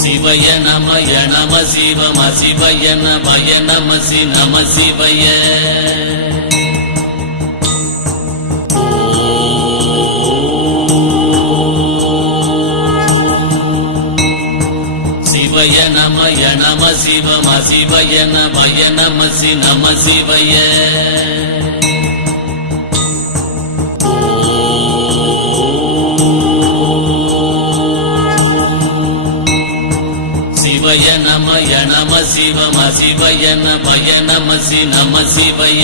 சிவய நமய நம சிவம சிவய நமய நம சி நம சிவய சிவய நமய நம சிவம சிவய நமய நம சி நம சிவய சிவய நமய நம சிவம சிவய நமய நம சி நம சிவய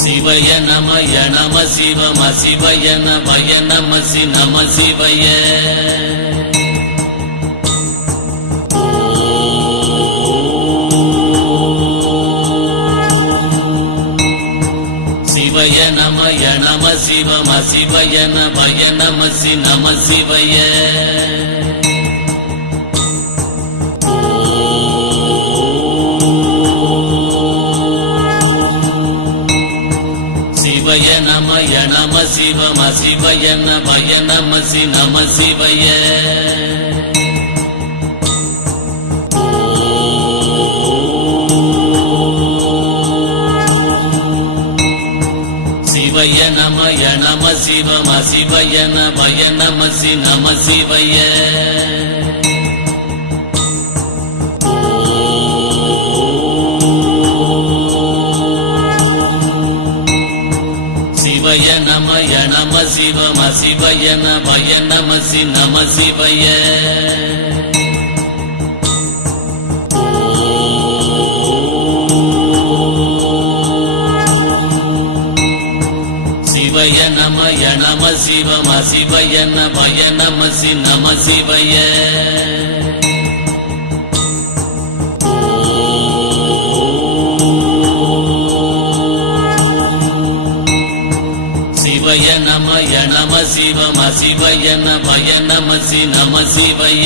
சிவய நமய நம சிவம சிவய நமய நம சி நம சிவய சிவய நமய நம சிவம சிவய நமய நம சி நம சிவய சிவய நமய நம சிவம சிவய நமய நம சி நம சிவய சிவய நமய நம சிவம சிவய நமய நம சி நம சிவய சிவய நமய நம சிவம சிவய நமய நம சி நம சிவய சிவய நமய நம சிவம சிவய நமய நம சி நம சிவய சிவய நமய நம சிவம சிவய நமய நம சி நம சிவய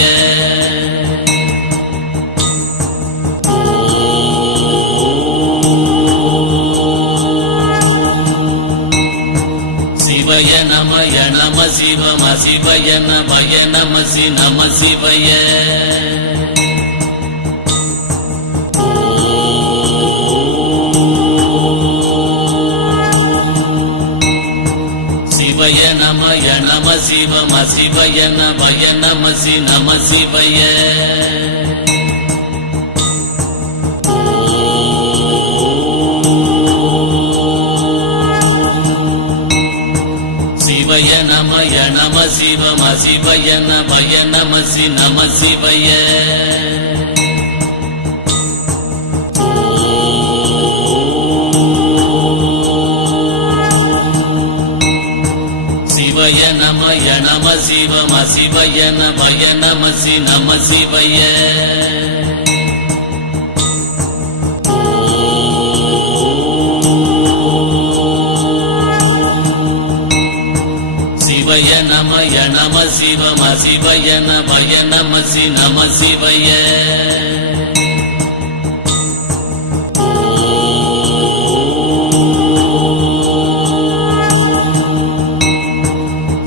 சிவய நமய நம சிவம சிவய நமய நம சி நம சிவய சிவய நமய நம சிவம சிவய நமய நம சி நம சிவய சிவய நமய நம சிவம சிவய நமய நம சி நம சிவய சிவய நமய நம சிவம சிவய நமய நம சி நம சிவய சிவய நமய நம சிவம சிவய நமய நம சி நம சிவய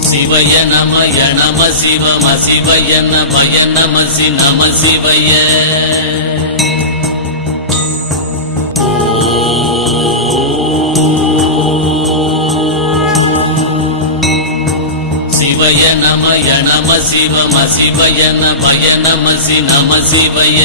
சிவய நமய நம சிவம சிவய நமய நம சி நம சிவய சிவய நமய நம சிவம சிவய நமய நம சி நம சிவய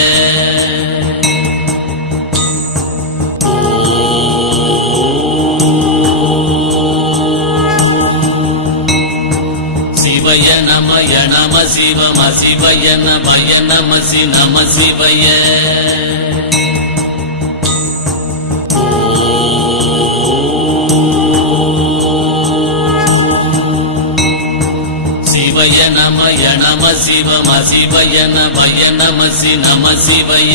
சிவய நமய நம சிவம சிவய நமய நம சி நம சிவய சிவய நமய நம சிவம சிவய நமய நம சி நம சிவய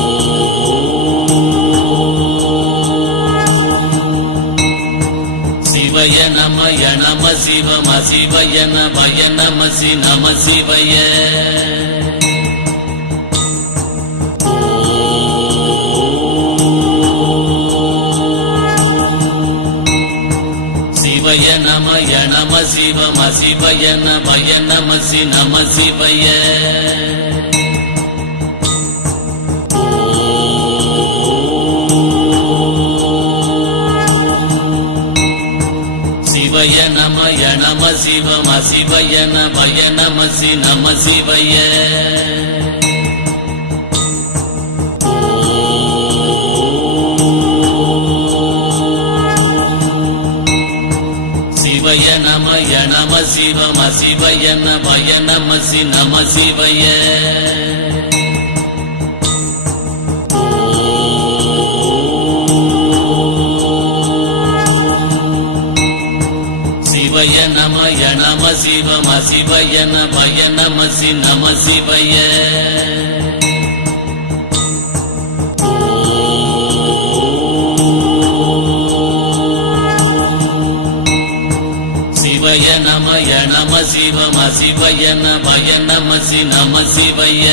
சிவம் சிவய நமய நமசி நம சிவய சிவய நமய நம சிவம் சிவய நமய நமசி நம சிவய சிவய நமய நம சிவம் சிவய நமய நமசி நம சிவய சிவய நமய நம சிவம் சிவய நமய நமசி நம சிவய சிவய நமய நம சிவம் சிவய நமய நமசி நம சிவய சிவய நமய நம சிவம் சிவய நமய நமசி நம சிவய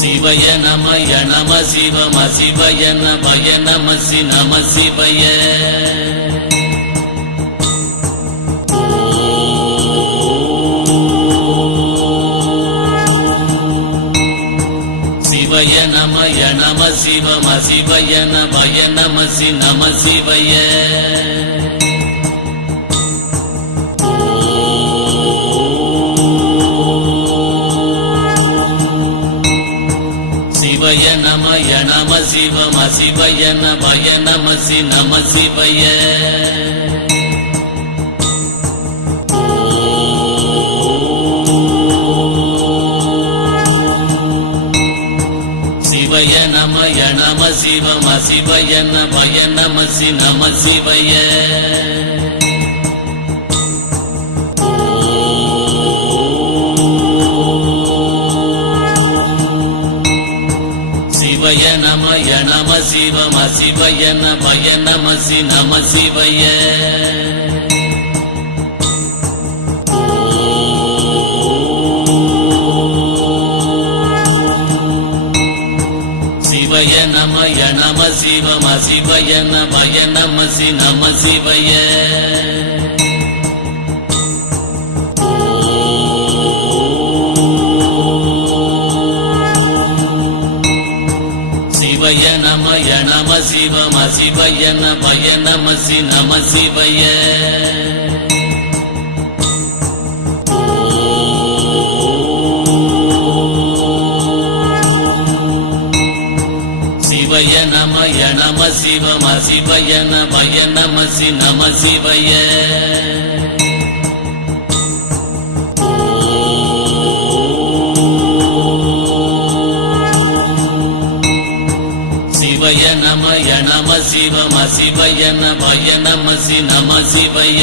சிவய நமய நம சிவம் சிவய நமய நமசி நம சிவய சிவய நமய நம சிவம் சிவய நமய நமசி நம சிவய சிவய நமய நம சிவம் சிவய நமய நமசி நம சிவய சிவய நமய நம சிவம் சிவய நமய நமசி நம சிவய சிவய நமய நம சிவம் சிவய நமய நமசி நம சிவய சிவய நமய நம சிவம் சிவய நமய நமசி நம சிவய சிவய நமய நம சிவம் சிவய நமய நமசி நம சிவய சிவய நமய நம சிவம் சிவய நமய நமசி நம சிவய சிவய நமய நம சிவம் சிவய நமய நமசி நம சிவய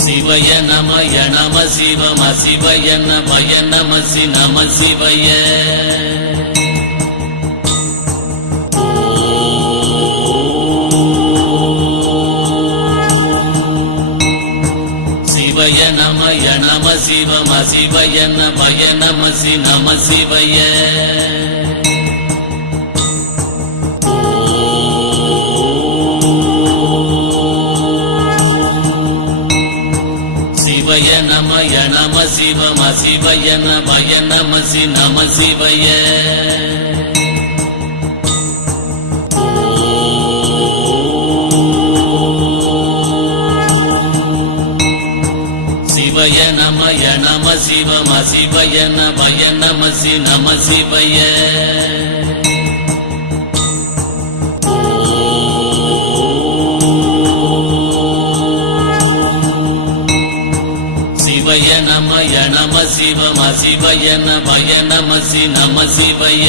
சிவய நமய நம சிவம் சிவய நமய நமசி நம சிவய சிவய நமய நம சிவம் சிவய நமய நமசி நம சிவய சிவய நமய நம சிவம் சிவய நமய நமசி நம சிவய சிவய நமய நம சிவம் சிவய நமய நமசி நம சிவய சிவய நமய நம சிவம் சிவய நமய நமசி நம சிவய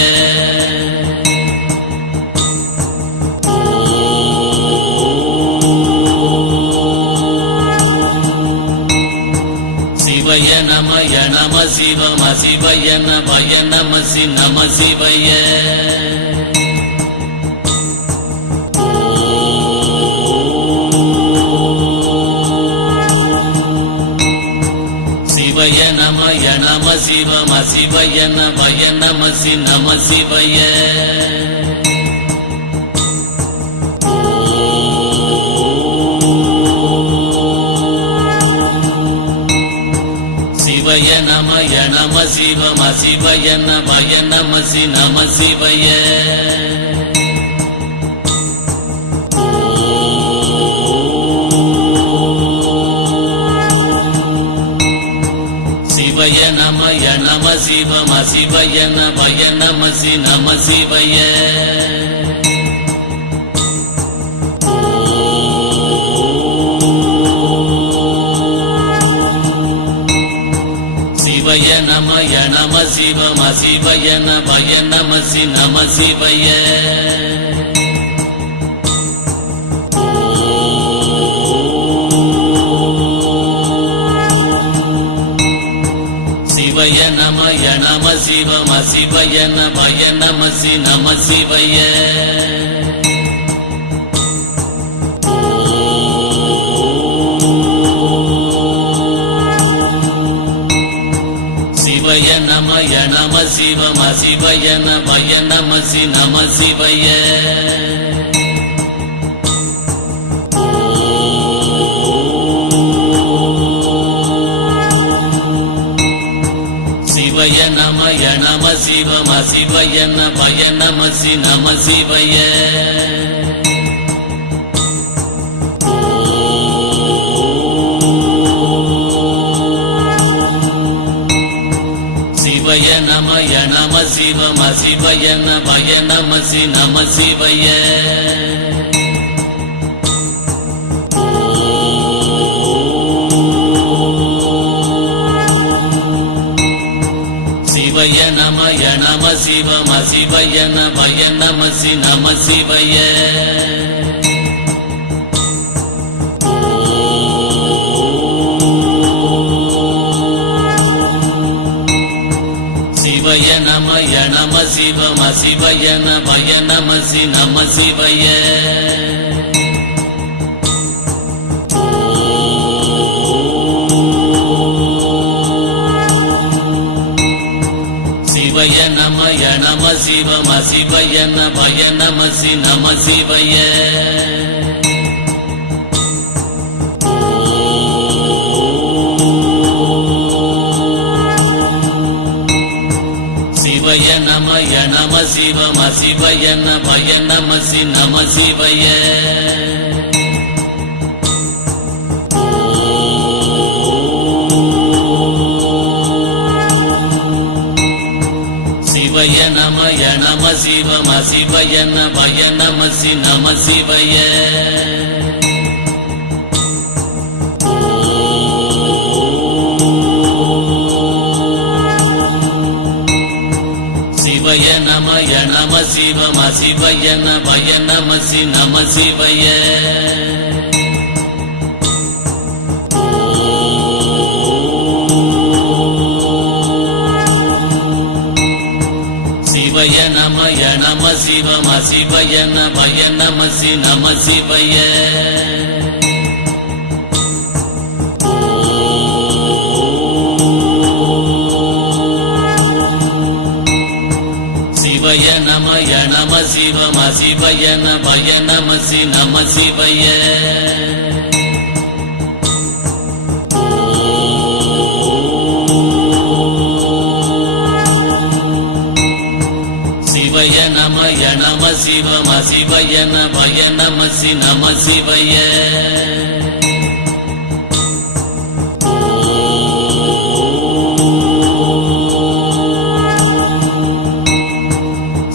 சிவம் சிவய நமய நமசி நம சிவய சிவய நமய நம சிவம் சிவய நமய நமசி நம சிவய சிவய நமய நம சிவம் சிவய நமய நமசி நம சிவய சிவய நமய நம சிவம் சிவய நமய நமசி நம சிவய சிவய நமய நம சிவம் சிவய நமய நமசி நம சிவய சிவய நமய நம சிவம் சிவய நமய நமசி நம சிவய சிவய நமய நம சிவம் சிவய நமய நமசி நம சிவய சிவய நமய நம சிவம் சிவய நமய நமசி நம சிவய சிவய நமய நம சிவம் சிவய நமய நமசி நம சிவய சிவய நமய நம சிவம் சிவய நமய நமசி நம சிவய சிவய நமய நம சிவம் சிவய நமய நமசி நம சிவய சிவய நமய நம சிவம் சிவய நமய நமசி நம சிவய சிவய நமய நம சிவம் சிவய நமய நமசி நம சிவய சிவய நமய நம சிவம் சிவய நமய நமசி நம சிவய சிவய நமய நம சிவம் சிவய நமய நமசி நம சிவய சிவய நமய நம சிவம் சிவய நமய நமசி நம சிவய சிவய நமய நம சிவம் சிவய நமய நமசி நம சிவய சிவய நமய நம சிவம் சிவய நமய நமசி நம சிவய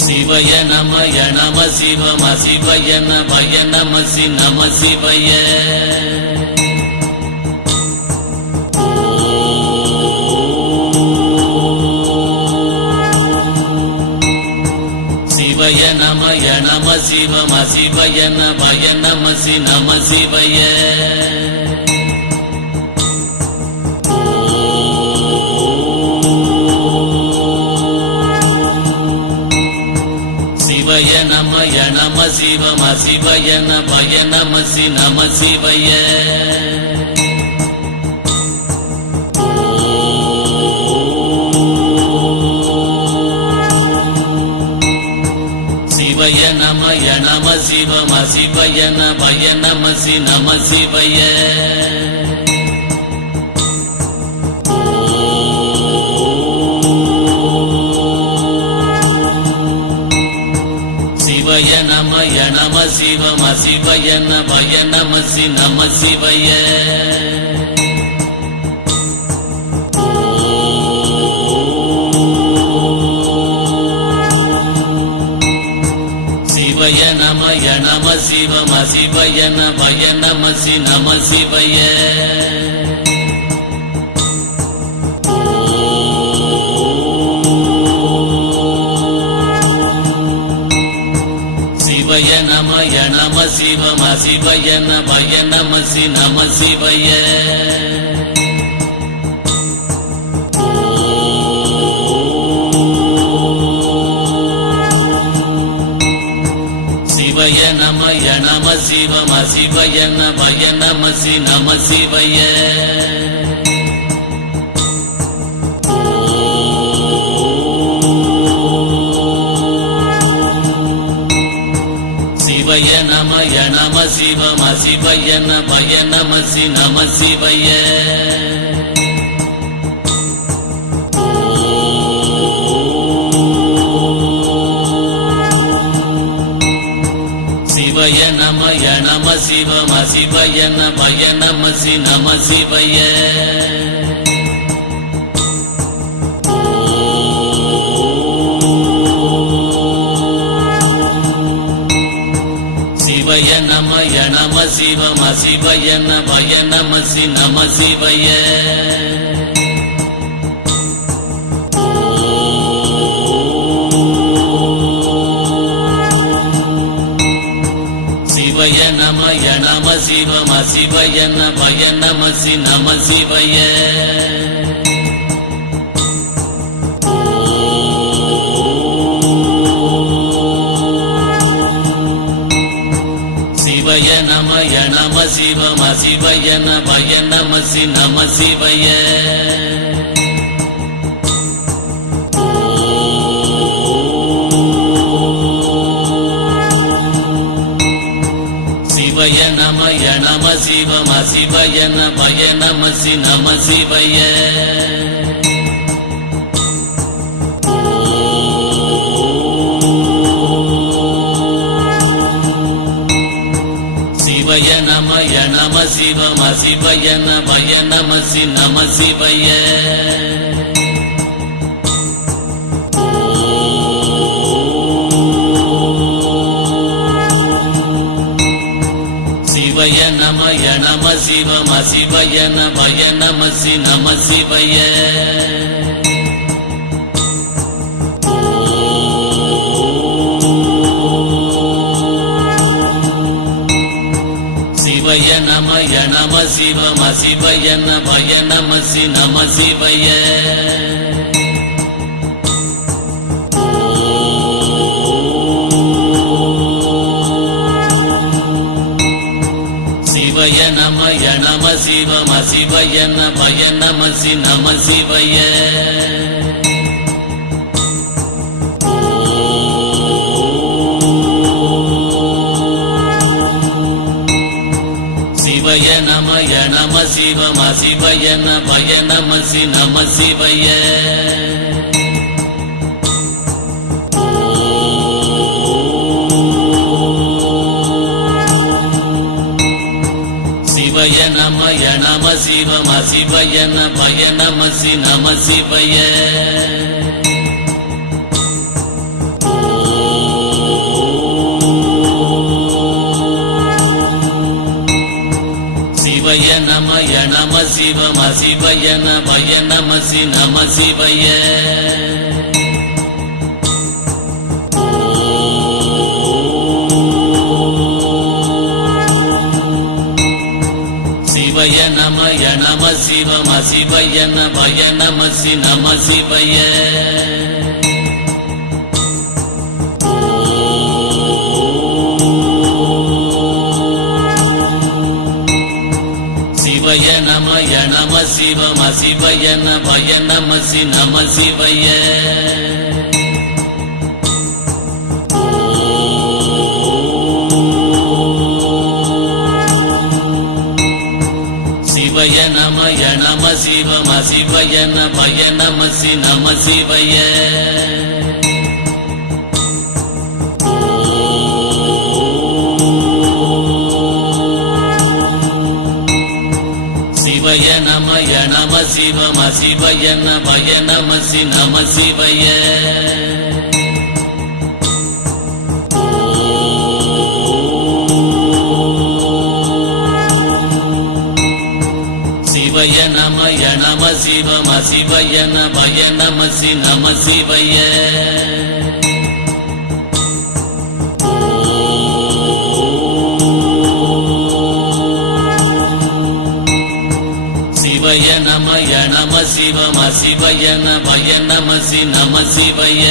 சிவய நமய நம சிவம் சிவய நமய நமசி நம சிவய சிவய நமய நம சிவம் சிவய நமய நமசி நம சிவய சிவம் சிவயன பய நமசி நம சிவய சிவய நமய நம சிவம் சிவயன பய நமசி நம சிவய சிவய நமய நம சிவம் சிவயன பய நமசி நம சிவய சிவய நமய நம சிவம் சிவயன பய நமசி நம சிவய சிவய நமய நம சிவம் சிவயன பய நமசி நம சிவய சிவய நமய நம சிவம் சிவயன பய நமசி நம சிவய சிவய நமய நம சிவம் சிவயன பய நமசி நம சிவய சிவய நமய நம சிவம் சிவயன பய நமசி நம சிவய சிவய நமய நம சிவம் சிவயன பய நமசி நம சிவய சிவய நமய நம சிவம் சிவயன பய நமசி நம சிவய சிவய நமய நம சிவம் சிவயன பய நமசி நம சிவய சிவய நமய நம சிவம் சிவயன பய நமசி நம சிவய சிவய நமய நம சிவம் சிவயன பய நமசி நம சிவய சிவய நமய நம சிவம் சிவயன பய நமசி நம சிவய சிவய நமய நம சிவம் சிவயன பய நமசி நம சிவய சிவய நமய நம சிவம் சிவயன பய நமசி நம சிவய சிவய நமய நம சிவம் சிவயன பய நமசி நம சிவய சிவய நமய நம சிவம் சிவயன பய நமசி நம சிவய சிவய நமய நம சிவம் சிவயன பய நமசி நம சிவய சிவய நமய நம சிவம் சிவயன பய நமசி நம சிவய சிவய நமய நமசி நம சிவய சிவய நமய நம சிவம சிவய நமய நமசி நம சிவய சிவய நமய நம சிவம சிவய நமய நமசி நம சிவய சிவய நமய நம சிவம சிவய நமய நமசி நம சிவய சிவய நமய நம சிவம சிவய நமய நமசி நம சிவய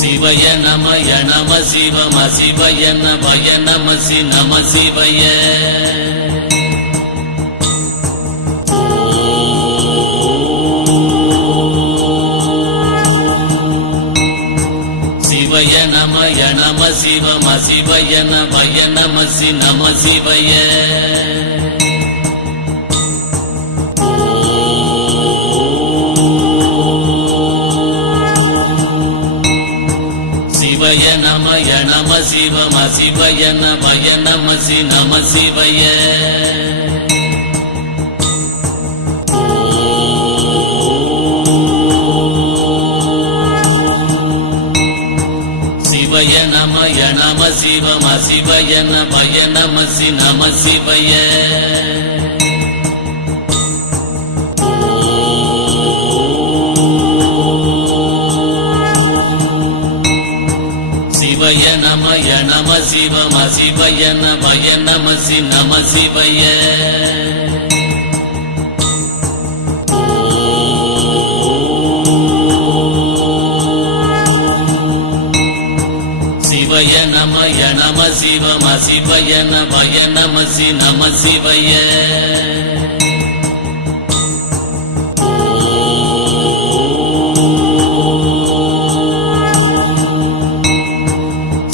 சிவய நமய நம சிவம சிவய நமய நமசி நம சிவய சிவய நமய நம சிவம சிவய நமய நமசி நம சிவய சிவய நமய நம சிவம சிவய நமய நமசி நம சிவய சிவய நமய நம சிவம சிவய நமய நமசி நம சிவய சிவய நமய நம சிவம சிவய நமய நமசி நம சிவய சிவய நமய நம சிவம சிவய நமய நமசி நம சிவய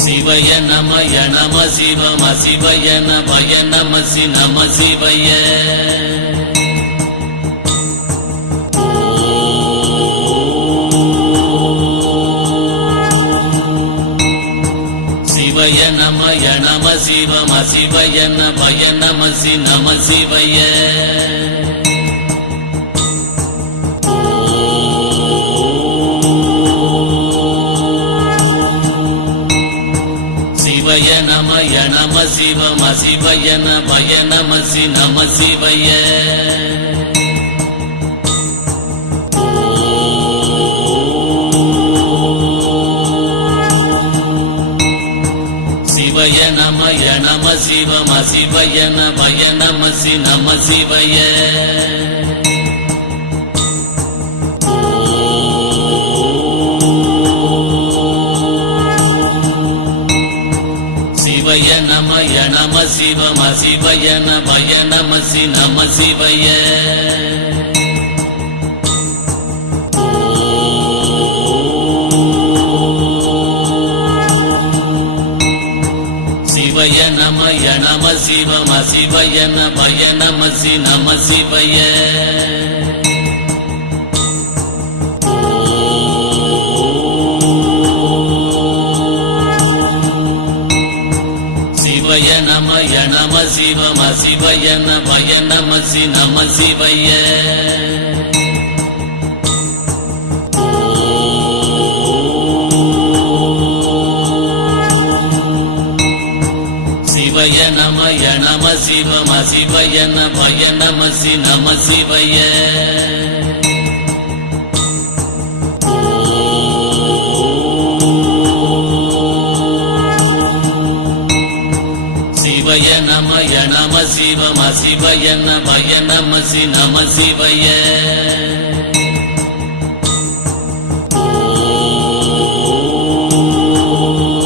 சிவய நமய நம சிவம சிவய நமய நமசி நம சிவய சிவய நமய நம சிவம சிவய நமய நமசி நம சிவய சிவய நமய நம சிவம சிவய நமய நமசி நம சிவய சிவய நமய நம சிவம சிவய நமய நமசி நம சிவய சிவய நமய நம சிவம சிவய நமய நமசி நம சிவய சிவய நமய நம சிவம சிவய நமய நமசி நம சிவய சிவய நமய நம சிவம சிவய நமய நமசி நம சிவய சிவய நமய நம சிவம சிவய நமய நமசி நம சிவய சிவய நமய நம சிவம சிவய நமய நமசி நம சிவய சிவய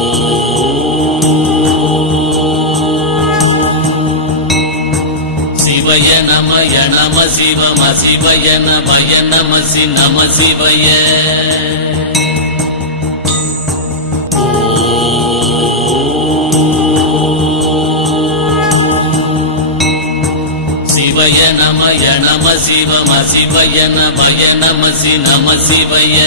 சிவய நமய நமசி நம சிவய சிவய நமய நம சிவம சிவய நமய நமசி நம சிவய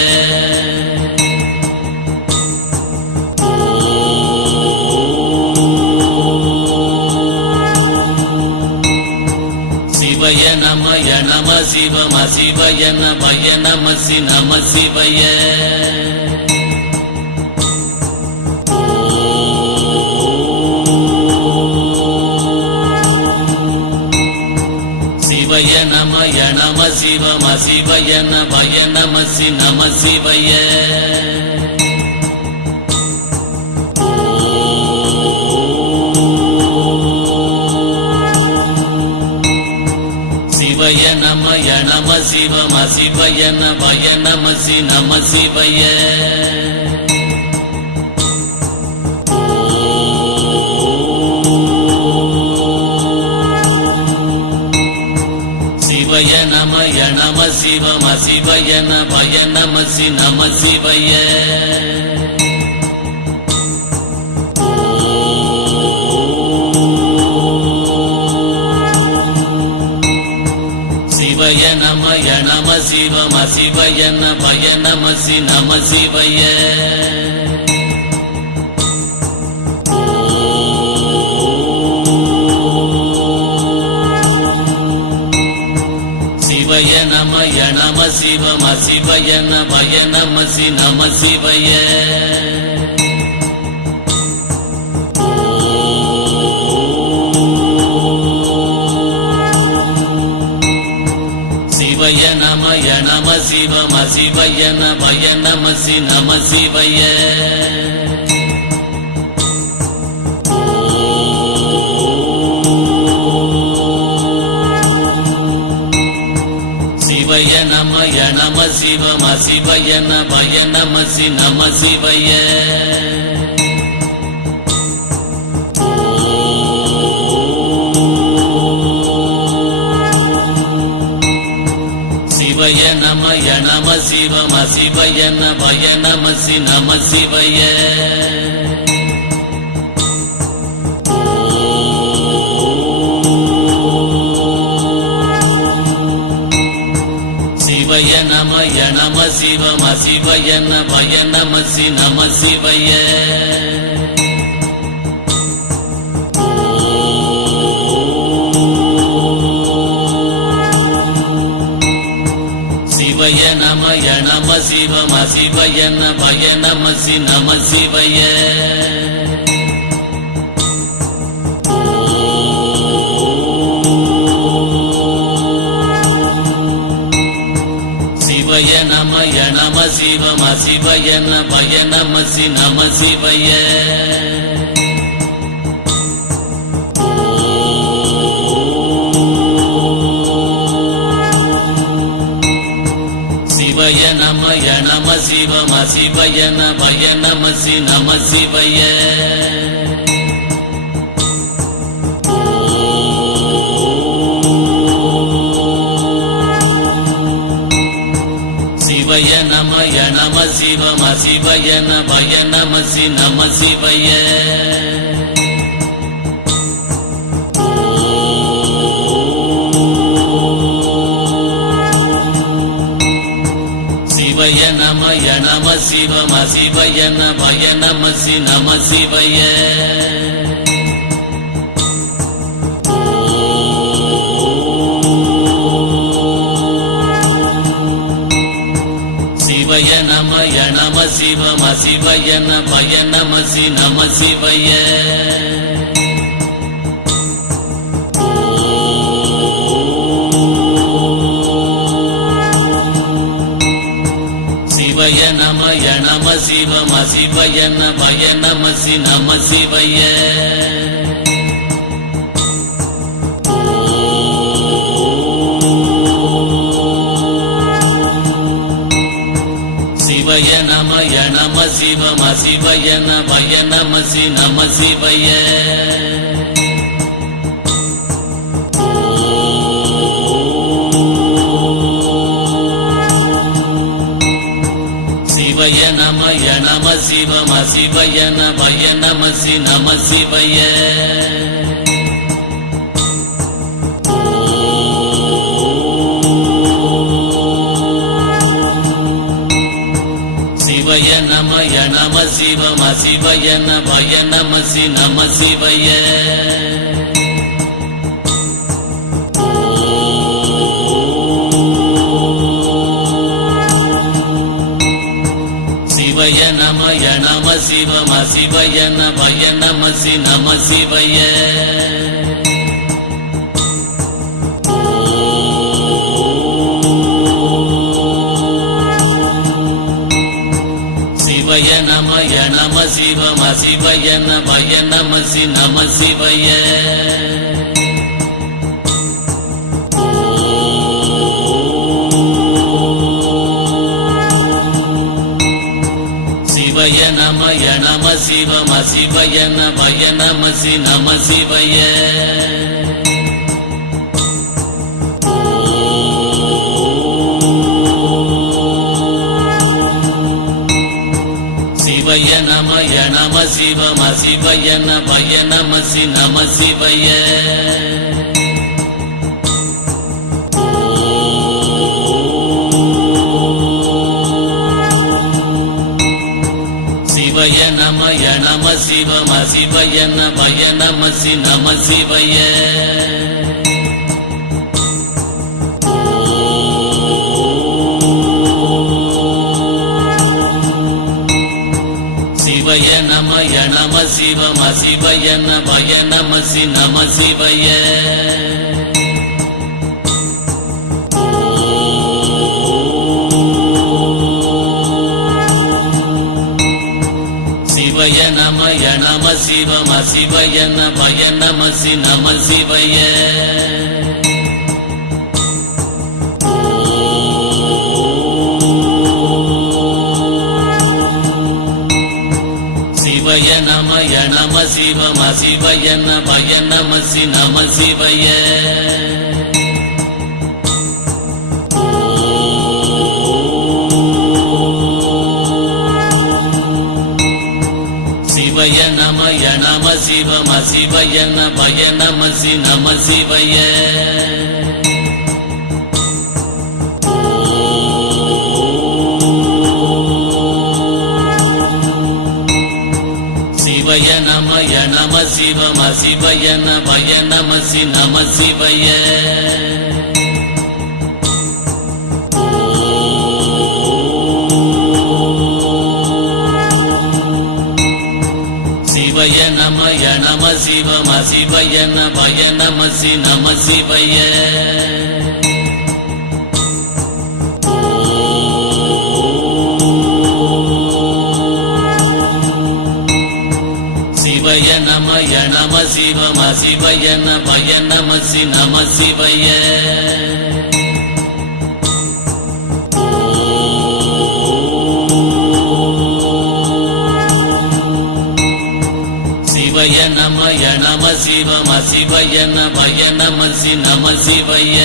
சிவய நமய நம சிவம சிவய நமய நமசி நம சிவய சிவய நமய நம சிவம சிவய நமய நமசி நம சிவய சிவய நமய நம சிவம சிவய நமய நமசி நம சிவய சிவய நமய நம சிவம சிவய நமய நமசி நம சிவய சிவய நமய நம சிவம சிவய நமய நமசி நம சிவய சிவய நமய நம சிவம சிவய நமய நமசி நம சிவய சிவய நமய நம சிவம சிவய நமய நமசி நம சிவய சிவய நமய நம சிவம சிவய நமய நமசி நம சிவய சிவய நமய நம சிவம சிவய நமய நமசி நம சிவய சிவய நமய நம சிவம சிவய நமய நமசி நம சிவய சிவய நமய நம சிவம சிவய நமய நமசி நம சிவய சிவய நமய நம சிவம சிவய நமய நமசி நம சிவய சிவய நமய நம சிவம சிவய நமய நமசி நம சிவய சிவய நமய நம சிவம சிவய நமய நமசி நம சிவய சிவய நமய நம சிவம சிவய நமய நமசி நம சிவய சிவய நமய நம சிவம சிவய நமய நமசி நம சிவய சிவய நமய நம சிவம சிவய நமய நமசி நம சிவய சிவய நமய நம சிவம சிவய நமய நமசி நம சிவய சிவம் அசிவய நமய நமசி நம சிவய சிவய நமய நம சிவம் அசிவய நமய நமசி நம சிவய சிவய நமய நம சிவம் அசிவய நமய நமசி நம சிவய சிவய நமய நம சிவம் அசிவய நமய நமசி நம சிவய சிவய நமய நம சிவம் அசிவய நமய நமசி நம சிவய சிவய நமய நம சிவம் அசிவய நமய நமசி நம சிவய சிவய நமய நம சிவம் அசிவய நமய நமசி நம சிவய சிவய நமய நம சிவம் அசிவய நமய நமசி நம சிவய சிவய நமய நம சிவம் அசிவய நமய நமசி நம சிவய சிவய நமய நம சிவம் அசிவய நமய நமசி நம சிவய சிவய நமய நம சிவம் அசிவய நமய நமசி நம சிவய சிவய நமய நம சிவம் அசிவய நமய நமசி நம சிவய சிவய நமய நம சிவம் அசிவய நமய நமசி நம சிவய சிவய நமய நம சிவம் அசிவய நமய நமசி நம சிவய சிவய நமய நம சிவம் அசிவய நமய நமசி நம சிவய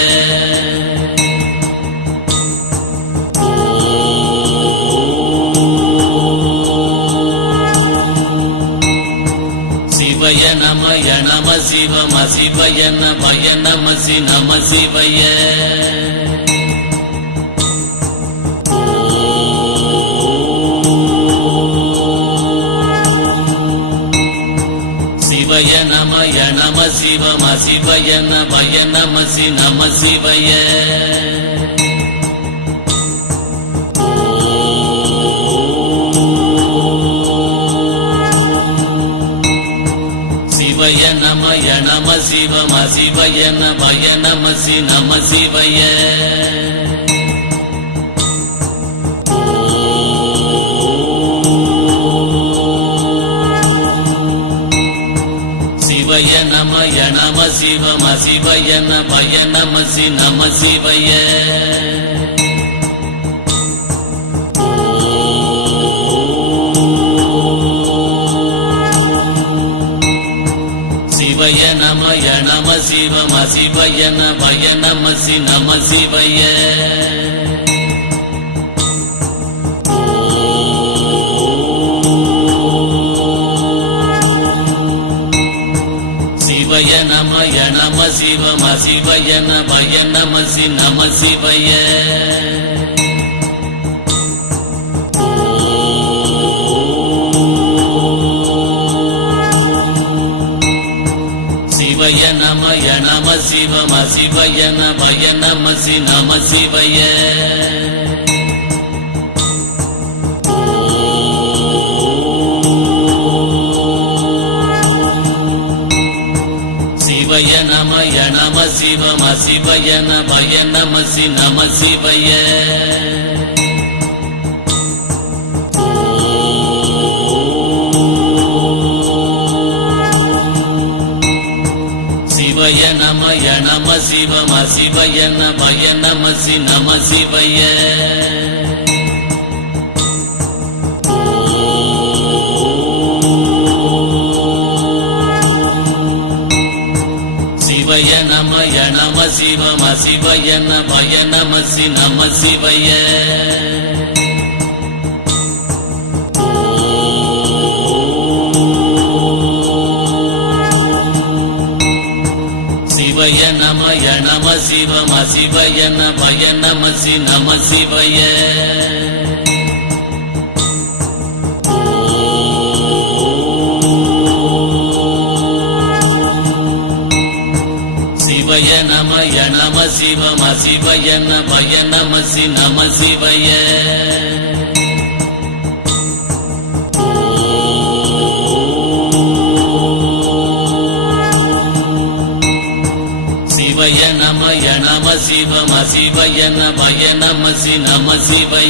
சிவய நமய நம சிவம் அசிவய நமய நமசி நம சிவய சிவய நமய நம சிவம் அசிவய நமய நமசி நம சிவய சிவய நமய நம சிவம் அசிவய நமய நமசி நம சிவய சிவய நமய நம சிவம் அசிவய நமய நமசி நம சிவய சிவய நமய நம சிவம் அசிவய நமய நமசி நம சிவய சிவம் சிவய நமய நமசி நம சிவய சிவய நமய நம சிவம் சிவய நமய நமசி நம சிவய சிவய நமய நம சிவம் சிவய நமய நமசி நம சிவய சிவய நமய நம சிவம் சிவய நமய நமசி நம சிவய சிவய நமய நம சிவம் சிவய நமய நமசி நம சிவய சிவய நமய நம சிவம் சிவய நமய நமசி நம சிவய சிவய நமய நம சிவம் சிவய நமய நமசி நம சிவய சிவய நமய நம சிவம் சிவய நமய நமசி நம சிவய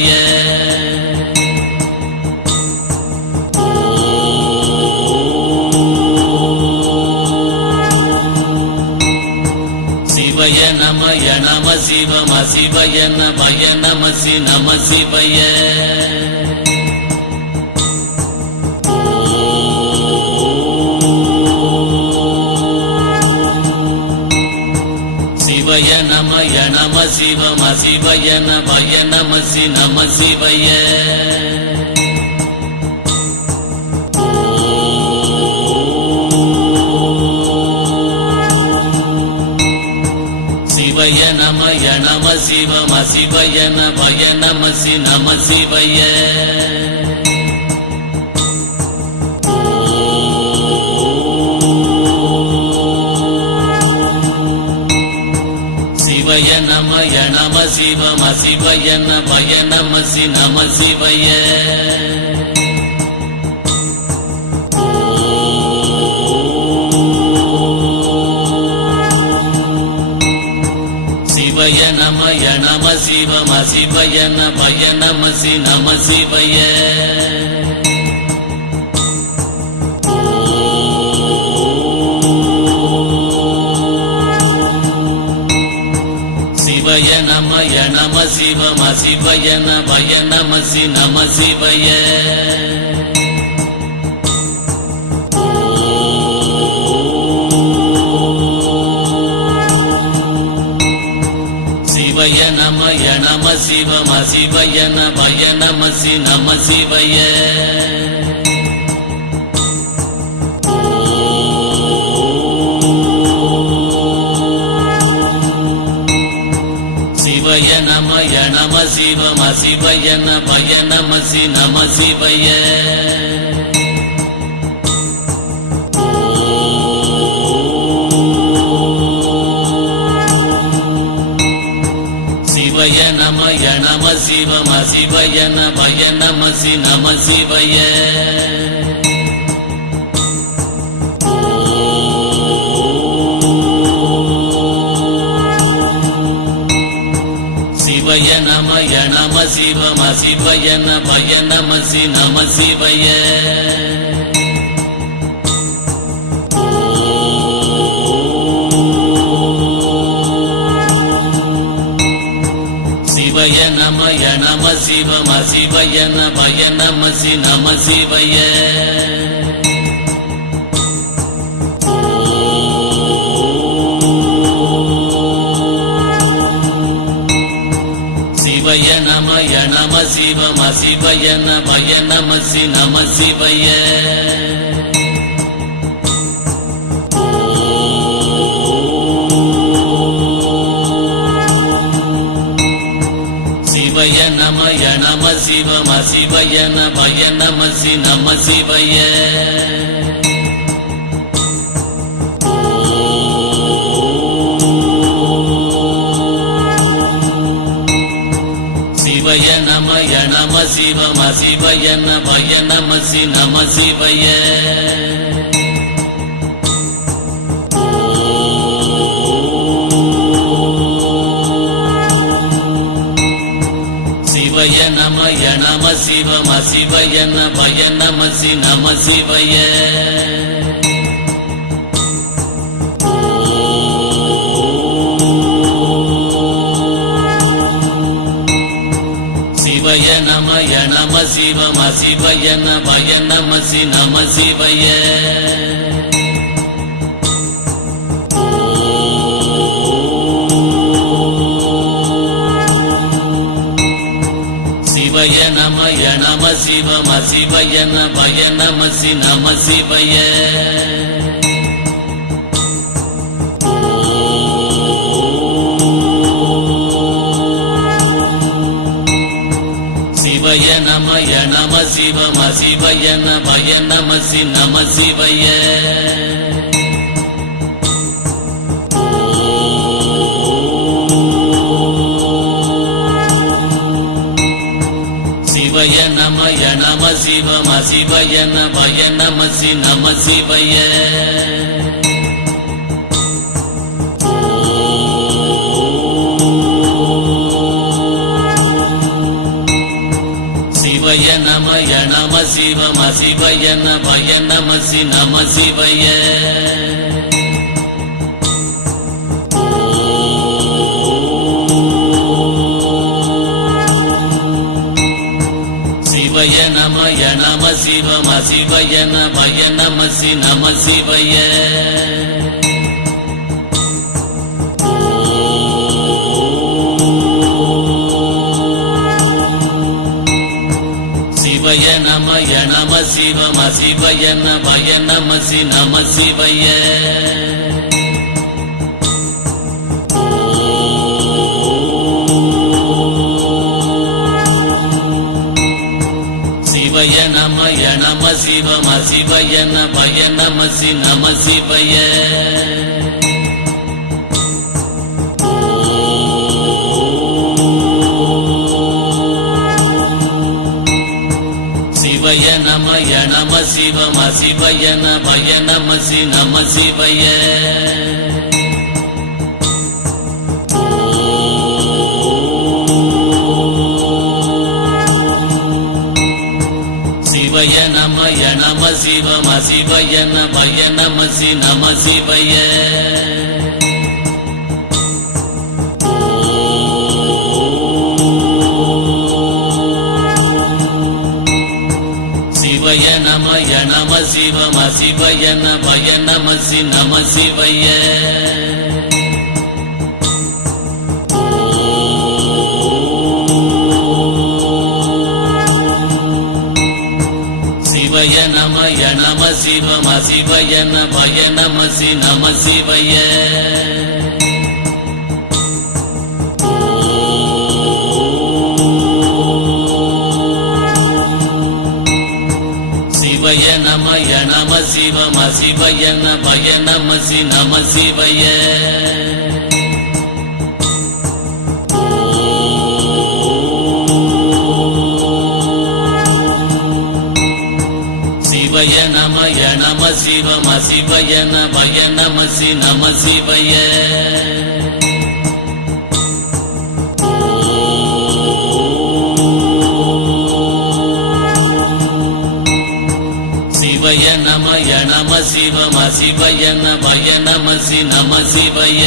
சிவய நமய நம சிவம் சிவய நமய நமசி நம சிவய சிவய நமய நம சிவம் சிவய நமய நமசி நம சிவய சிவய நமய நம சிவம் சிவய நமய நமசி நம சிவய சிவய நமய நம சிவம் சிவய நமய நமசி நம சிவய சிவய நமய நம சிவம் சிவய நமய நமசி நம சிவய சிவய நமய நம சிவம் சிவய நமய நமசி நம சிவய சிவய நமய நம சிவம் சிவய நமய நமசி நம சிவய சிவய நமய நம சிவம் சிவய நமய நமசி நம சிவய சிவய நமய நம சிவம் சிவய நமய நமசி நம சிவய சிவய நமய நம சிவம் சிவய நமய நமசி நம சிவய சிவய நமய நம சிவம் சிவய நமய நமசி நம சிவய சிவய நமய நம சிவம் சிவய நமய நமசி நம சிவய சிவய நமய நமசி நம சிவய சிவய நமய நம சிவம சிவய நமய நமசி நம சிவய சிவய நமய நம சிவம சிவய நமய நமசி நம சிவய சிவய நமய நம சிவம சிவய நமய நமசி நம சிவய சிவய நமய நம சிவம சிவய நமய நமசி நம சிவய சிவய நமய நம சிவம சிவய நமய நமசி நம சிவய சிவய நமய நம சிவம சிவய நமய நமசி நம சிவய சிவய நமய நம சிவம சிவய நமய நமசி நம சிவய சிவய நமய நம சிவம சிவய நமய நமசி நம சிவய சிவய நமய நம சிவம சிவய நமய நமசி நம சிவய சிவய நமய நம சிவம சிவய நமய நமசி நம சிவய சிவய நமய நம சிவம சிவய நமய நமசி நம சிவய சிவய நமய நம சிவம சிவய நமய நமசி நம சிவய சிவய நமய நம சிவம சிவய நமய நமசி நம சிவய சிவய நமய நம சிவம சிவய நமய நமசி நம சிவய சிவய நமய நம சிவம சிவய நமய நமசி நம சிவய சிவய நமய நம சிவம சிவய நமய நமசி நம சிவய சிவய நமய நம சிவம சிவய நமய நமசி நம சிவய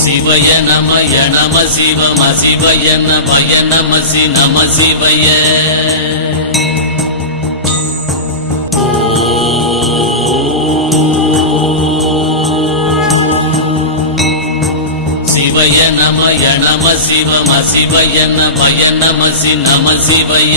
சிவய நமய நம சிவம சிவய நமய நமசி நம சிவய சிவய நமய நம சிவம சிவய நமய நமசி நம சிவய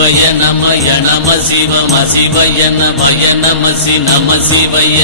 சிவய நமய நம சிவம் அசிவய நமய நம சிவய